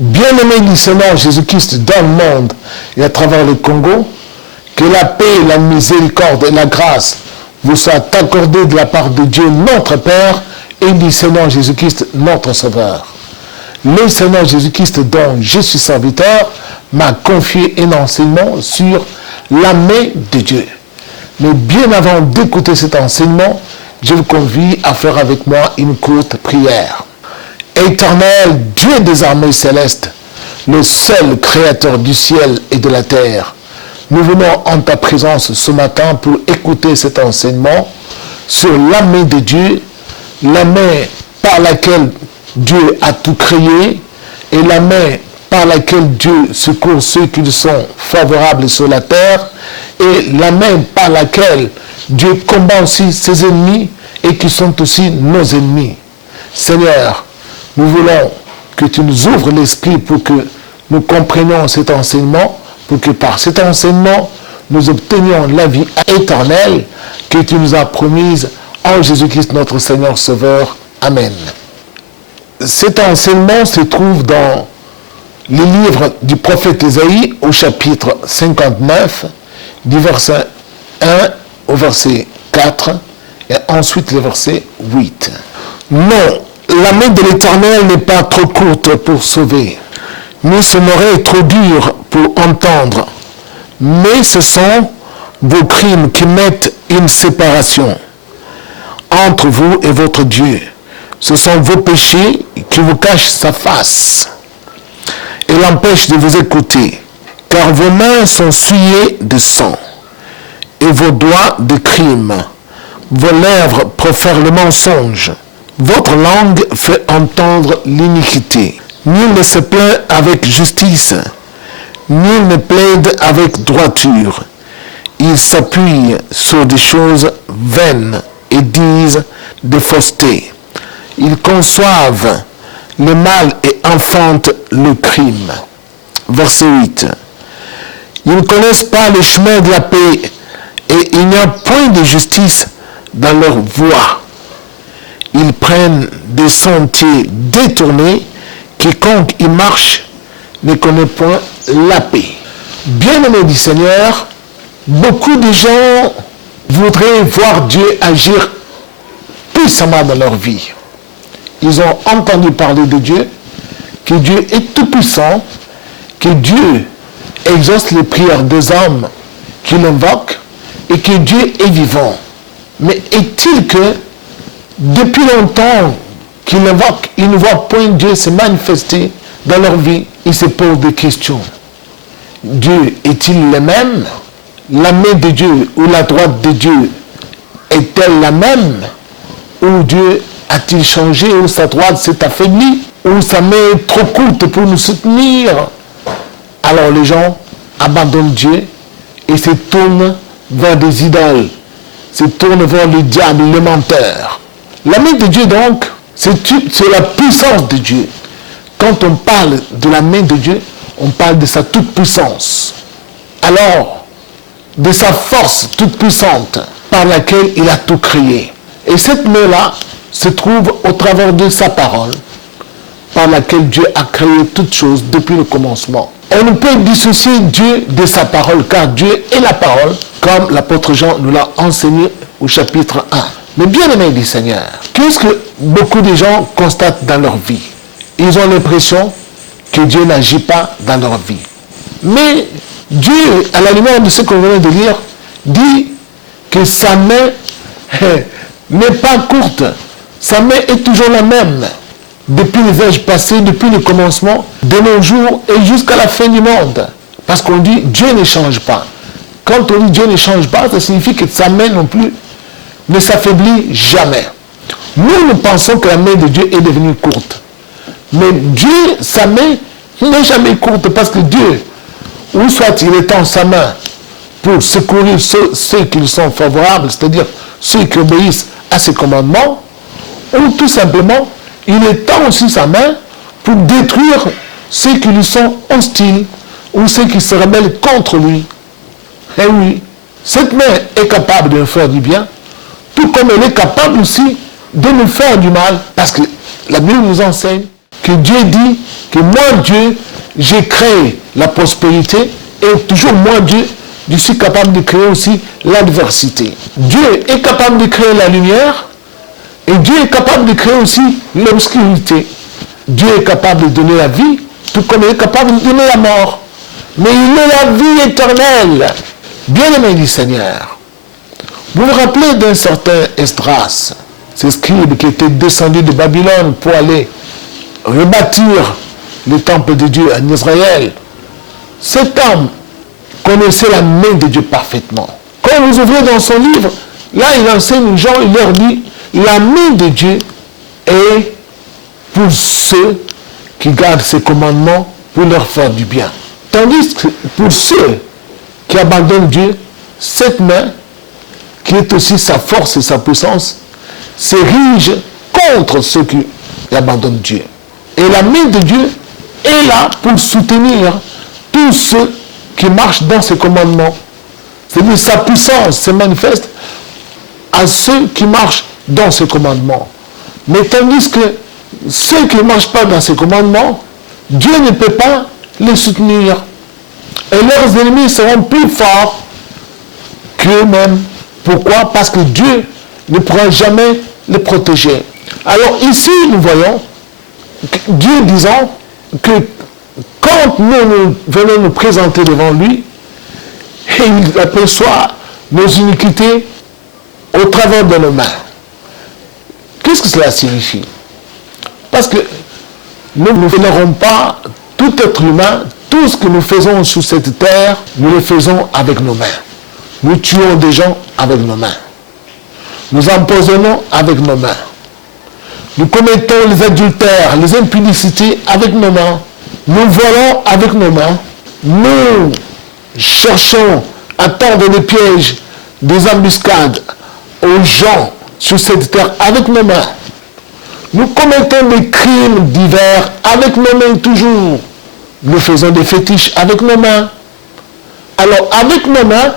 Bien-aimés du Seigneur Jésus-Christ dans le monde et à travers le Congo, que la paix, la miséricorde et la grâce vous soient accordées de la part de Dieu notre Père et du Seigneur Jésus-Christ notre Sauveur. Le Seigneur Jésus-Christ dont je suis serviteur m'a confié un enseignement sur la main de Dieu. Mais bien avant d'écouter cet enseignement, je vous convie à faire avec moi une courte prière. Éternel Dieu des armées célestes, le seul créateur du ciel et de la terre, nous venons en ta présence ce matin pour écouter cet enseignement sur la main de Dieu, la main par laquelle Dieu a tout créé et la main par laquelle Dieu secourt ceux qui sont favorables sur la terre et la main par laquelle Dieu combat aussi ses ennemis et qui sont aussi nos ennemis. Seigneur, nous voulons que tu nous ouvres l'esprit pour que nous comprenions cet enseignement, pour que par cet enseignement, nous obtenions la vie éternelle que tu nous as promise en Jésus-Christ notre Seigneur Sauveur. Amen. Cet enseignement se trouve dans le livre du prophète Ésaïe au chapitre 59, du verset 1 au verset 4 et ensuite le verset 8. Non, la main de l'Éternel n'est pas trop courte pour sauver, ni son oreille trop dure pour entendre. Mais ce sont vos crimes qui mettent une séparation entre vous et votre Dieu. Ce sont vos péchés qui vous cachent sa face et l'empêchent de vous écouter, car vos mains sont souillées de sang et vos doigts de crime. Vos lèvres profèrent le mensonge. Votre langue fait entendre l'iniquité. Nul ne se plaint avec justice, nul ne plaide avec droiture. Ils s'appuient sur des choses vaines et disent des faussetés. Ils conçoivent le mal et enfantent le crime. Verset 8. Ils ne connaissent pas le chemin de la paix et il n'y a point de justice dans leur voie. Ils prennent des sentiers détournés. Quiconque y marche ne connaît point la paix. Bien-aimés du Seigneur, beaucoup de gens voudraient voir Dieu agir puissamment dans leur vie. Ils ont entendu parler de Dieu, que Dieu est tout-puissant, que Dieu exauce les prières des hommes qui l'invoquent et que Dieu est vivant. Mais est-il que depuis longtemps qu'ils l'invoquent, ils ne voient point Dieu se manifester dans leur vie? Ils se posent des questions. Dieu est-il le même? La main de Dieu ou la droite de Dieu est-elle la même? Ou Dieu a-t-il changé? Ou sa droite s'est affaiblie? Ou sa main est trop courte pour nous soutenir? Alors les gens abandonnent Dieu et se tournent vers des idoles, se tournent vers le diable, le menteur. La main de Dieu donc, c'est la puissance de Dieu. Quand on parle de la main de Dieu, on parle de sa toute-puissance. Alors, de sa force toute-puissante par laquelle il a tout créé. Et cette main-là se trouve au travers de sa parole, par laquelle Dieu a créé toutes choses depuis le commencement. On ne peut dissocier Dieu de sa parole, car Dieu est la parole, comme l'apôtre Jean nous l'a enseigné au chapitre 1. Mais bien aimés du Seigneur, qu'est-ce que beaucoup de gens constatent dans leur vie? Ils ont l'impression que Dieu n'agit pas dans leur vie. Mais Dieu, à la lumière de ce qu'on vient de lire, dit que sa main n'est pas courte. Sa main est toujours la même. Depuis les âges passés, depuis le commencement, de nos jours et jusqu'à la fin du monde. Parce qu'on dit Dieu ne change pas. Quand on dit Dieu ne change pas, ça signifie que sa main non plus ne s'affaiblit jamais. Nous pensons que la main de Dieu est devenue courte. Mais Dieu, sa main n'est jamais courte parce que Dieu, ou soit il étend sa main pour secourir ceux qui lui sont favorables, c'est-à-dire ceux qui obéissent à ses commandements, ou tout simplement, il étend aussi sa main pour détruire ceux qui lui sont hostiles ou ceux qui se rebellent contre lui. Et oui, cette main est capable de nous faire du bien, tout comme elle est capable aussi de nous faire du mal, parce que la Bible nous enseigne que Dieu dit que moi, Dieu, j'ai créé la prospérité et toujours moi, Dieu, je suis capable de créer aussi l'adversité. Dieu est capable de créer la lumière et Dieu est capable de créer aussi l'obscurité. Dieu est capable de donner la vie, tout comme il est capable de donner la mort. Mais il est la vie éternelle. Bien-aimé du Seigneur, vous vous rappelez d'un certain Esdras, ce scribe qui était descendu de Babylone pour aller rebâtir le temple de Dieu en Israël. Cet homme connaissait la main de Dieu parfaitement. Quand vous ouvrez dans son livre, là il enseigne aux gens, il leur dit, la main de Dieu est pour ceux qui gardent ses commandements pour leur faire du bien. Tandis que pour ceux qui abandonnent Dieu, cette main, qui est aussi sa force et sa puissance, s'érige contre ceux qui abandonnent Dieu. Et la main de Dieu est là pour soutenir tous ceux qui marchent dans ses commandements. C'est-à-dire sa puissance se manifeste à ceux qui marchent dans ses commandements. Mais tandis que ceux qui ne marchent pas dans ses commandements, Dieu ne peut pas les soutenir. Et leurs ennemis seront plus forts qu'eux-mêmes. Pourquoi? Parce que Dieu ne pourra jamais les protéger. Alors ici, nous voyons Dieu disant que quand nous venons nous présenter devant lui, il aperçoit nos iniquités au travers de nos mains. Qu'est-ce que cela signifie? Parce que nous ne vénérons pas tout être humain, tout ce que nous faisons sur cette terre, nous le faisons avec nos mains. Nous tuons des gens avec nos mains. Nous empoisonnons avec nos mains. Nous commettons les adultères, les impudicités avec nos mains. Nous volons avec nos mains. Nous cherchons à tendre des pièges, des embuscades aux gens sur cette terre avec nos mains. Nous commettons des crimes divers avec nos mains toujours. Nous faisons des fétiches avec nos mains. Alors avec nos mains,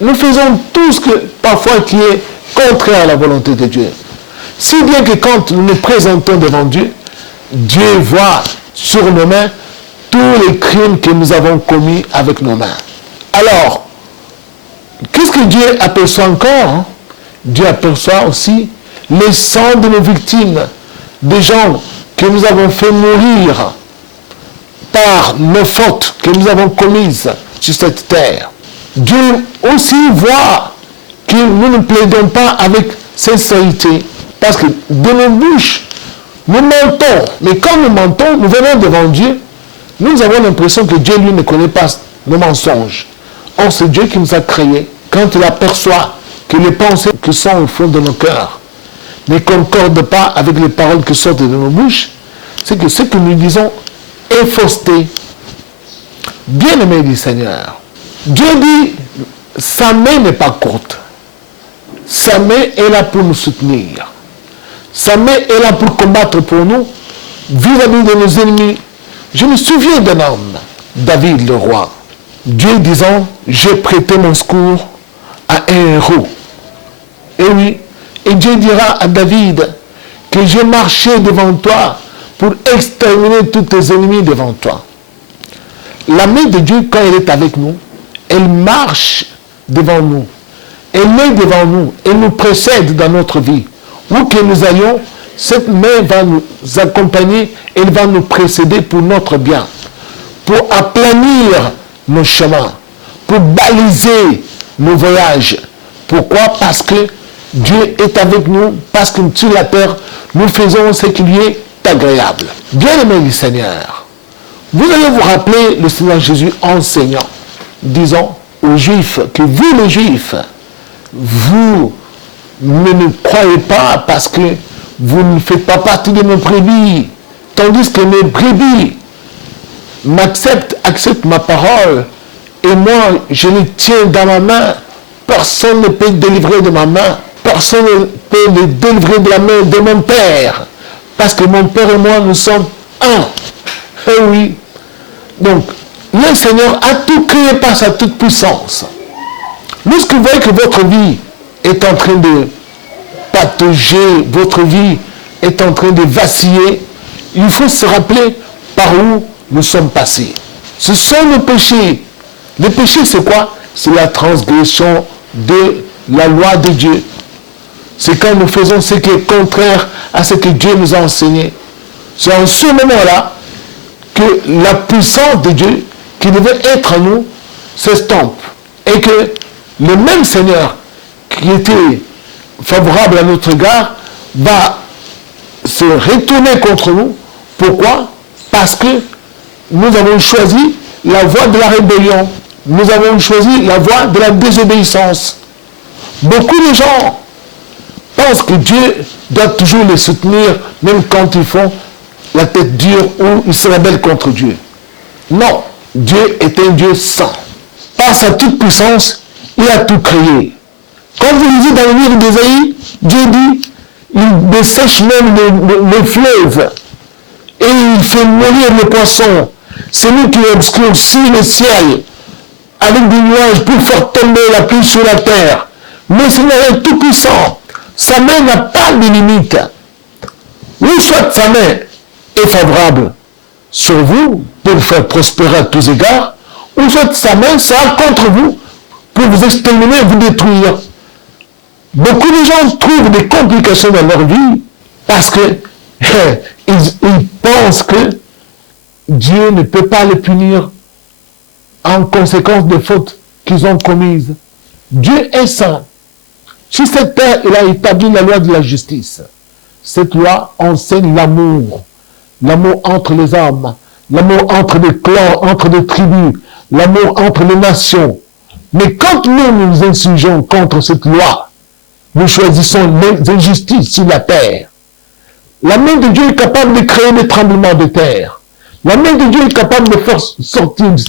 nous faisons tout ce que parfois qui est contraire à la volonté de Dieu. Si bien que quand nous nous présentons devant Dieu, Dieu voit sur nos mains tous les crimes que nous avons commis avec nos mains. Alors, qu'est-ce que Dieu aperçoit encore? Dieu aperçoit aussi les sangs de nos victimes, des gens que nous avons fait mourir par nos fautes que nous avons commises sur cette terre. Dieu aussi voit que nous ne plaidons pas avec sincérité, parce que de nos bouches, nous mentons. Mais quand nous mentons, nous venons devant Dieu, nous avons l'impression que Dieu, lui, ne connaît pas nos mensonges. Or, c'est Dieu qui nous a créés. Quand il aperçoit que les pensées qui sont au fond de nos cœurs ne concordent pas avec les paroles qui sortent de nos bouches, c'est que ce que nous disons est fausseté. Bien-aimé du Seigneur, Dieu dit, sa main n'est pas courte. Sa main est là pour nous soutenir. Sa main est là pour combattre pour nous vis-à-vis de nos ennemis. Je me souviens d'un homme, David le roi. Dieu disant, j'ai prêté mon secours à un héros. Et oui, et Dieu dira à David que j'ai marché devant toi pour exterminer tous tes ennemis devant toi. La main de Dieu, quand elle est avec nous, elle marche devant nous. Elle est devant nous. Elle nous précède dans notre vie. Où que nous ayons, cette main va nous accompagner. Elle va nous précéder pour notre bien. Pour aplanir nos chemins. Pour baliser nos voyages. Pourquoi? Parce que Dieu est avec nous. Parce que sur la terre, nous faisons ce qui lui est agréable. Bien-aimé du Seigneur, vous allez vous rappeler le Seigneur Jésus enseignant, disant aux Juifs que vous les Juifs, vous ne me croyez pas parce que vous ne faites pas partie de mes brebis, tandis que mes brebis acceptent ma parole, et moi je les tiens dans ma main. Personne ne peut délivrer de ma main, personne ne peut les délivrer de la main de mon Père, parce que mon Père et moi nous sommes un. Eh oui. Donc, le Seigneur a tout créé par sa toute puissance. Lorsque vous voyez que votre vie est en train de patauger, votre vie est en train de vaciller, il faut se rappeler par où nous sommes passés. Ce sont nos péchés. Les péchés, c'est quoi? C'est la transgression de la loi de Dieu. C'est quand nous faisons ce qui est contraire à ce que Dieu nous a enseigné. C'est en ce moment-là que la puissance de Dieu qui devait être en nous s'estompe. Et que le même Seigneur qui était favorable à notre égard va se retourner contre nous. Pourquoi? Parce que nous avons choisi la voie de la rébellion. Nous avons choisi la voie de la désobéissance. Beaucoup de gens pensent que Dieu doit toujours les soutenir, même quand ils font la tête dure ou ils se rebellent contre Dieu. Non, Dieu est un Dieu saint. Par sa toute puissance, il a tout créé. Quand vous lisez dans le livre d'Ésaïe, Dieu dit, il dessèche même les fleuves et il fait mourir les poissons. C'est lui qui obscurcit le ciel avec des nuages pour faire tomber la pluie sur la terre. Mais c'est un tout puissant. Sa main n'a pas de limite. Ou soit sa main est favorable sur vous pour vous faire prospérer à tous égards, ou soit sa main sera contre vous pour vous exterminer et vous détruire. Beaucoup de gens trouvent des complications dans leur vie parce que ils pensent que Dieu ne peut pas les punir en conséquence des fautes qu'ils ont commises. Dieu est saint. Sur cette terre, il a établi la loi de la justice. Cette loi enseigne l'amour. L'amour entre les hommes, l'amour entre les clans, entre les tribus, l'amour entre les nations. Mais quand nous nous insurgeons contre cette loi, nous choisissons les injustices sur la terre. La main de Dieu est capable de créer des tremblements de terre. La main de Dieu est capable de faire sortir, de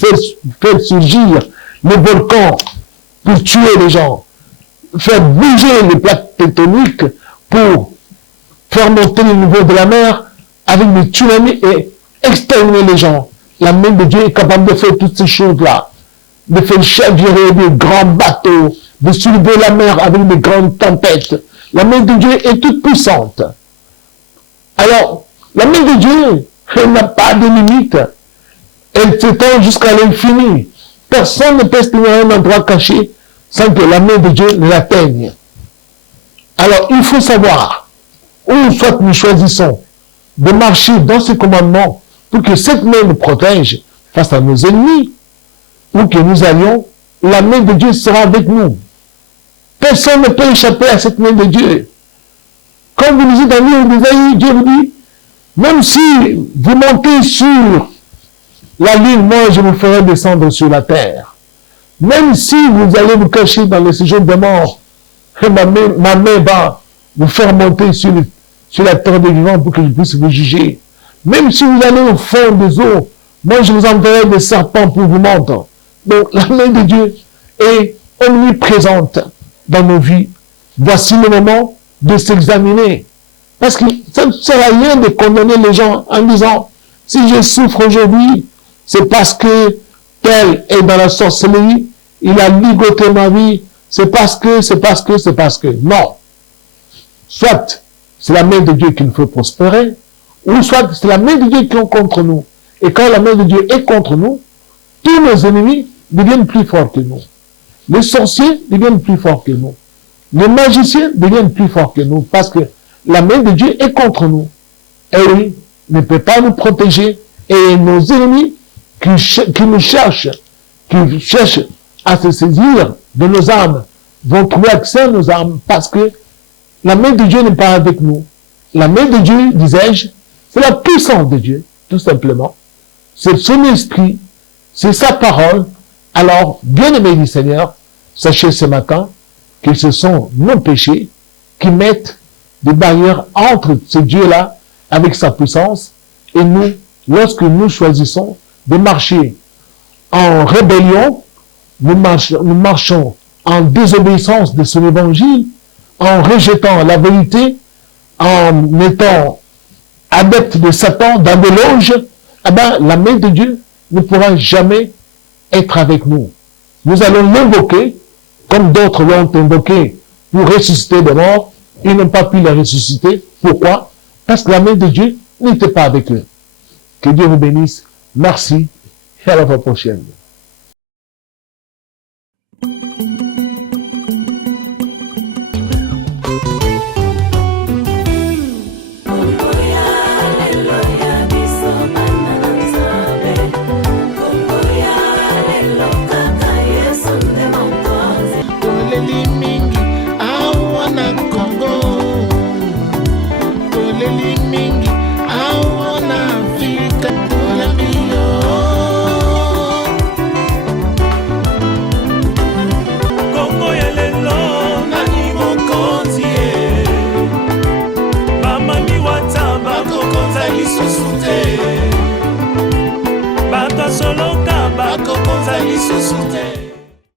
faire surgir les volcans pour tuer les gens, faire bouger les plaques tectoniques pour faire monter le niveau de la mer avec des tsunamis et exterminer les gens. La main de Dieu est capable de faire toutes ces choses-là, de faire chavirer des grands bateaux, de soulever la mer avec des grandes tempêtes. La main de Dieu est toute puissante. Alors, la main de Dieu, elle n'a pas de limite. Elle s'étend jusqu'à l'infini. Personne ne peut se tenir à un endroit caché sans que la main de Dieu ne l'atteigne. Alors, il faut savoir, où soit nous choisissons de marcher dans ce commandement pour que cette main nous protège face à nos ennemis, ou que nous allions, la main de Dieu sera avec nous. Personne ne peut échapper à cette main de Dieu. Quand vous lisez dans le livre d'Ésaïe, Dieu vous dit, même si vous montez sur la lune, moi je vous ferai descendre sur la terre. Même si vous allez vous cacher dans le séjour des morts, ma main va vous faire monter sur la terre des vivants pour que je puisse vous juger. Même si vous allez au fond des eaux, moi je vous enverrai des serpents pour vous mordre. Donc la main de Dieu est omniprésente dans nos vies. Voici le moment de s'examiner. Parce que ça ne sert à rien de condamner les gens en disant, si je souffre aujourd'hui, c'est parce que tel est dans la sorcellerie, il a ligoté ma vie, c'est parce que. Non. Soit c'est la main de Dieu qui nous fait prospérer, ou soit c'est la main de Dieu qui est contre nous. Et quand la main de Dieu est contre nous, tous nos ennemis deviennent plus forts que nous. Les sorciers deviennent plus forts que nous. Les magiciens deviennent plus forts que nous parce que la main de Dieu est contre nous. Et oui, ne peut pas nous protéger. Et nos ennemis qui nous cherchent, qui cherchent à se saisir de nos âmes, vont trouver accès à nos âmes parce que la main de Dieu n'est pas avec nous. La main de Dieu, disais-je, c'est la puissance de Dieu, tout simplement. C'est son esprit, c'est sa parole. Alors, bien-aimés du Seigneur, sachez ce matin que ce sont nos péchés qui mettent des barrières entre ce Dieu-là avec sa puissance et nous, lorsque nous choisissons de marcher en rébellion, nous marchons en désobéissance de son évangile, en rejetant la vérité, en étant adepte de Satan dans des loges, eh ben, la main de Dieu ne pourra jamais être avec nous. Nous allons l'invoquer, comme d'autres l'ont invoqué pour ressusciter des morts. Ils n'ont pas pu les ressusciter. Pourquoi? Parce que la main de Dieu n'était pas avec eux. Que Dieu vous bénisse. Merci et à la fois prochaine. Bato soloka bakokonza lisusu te.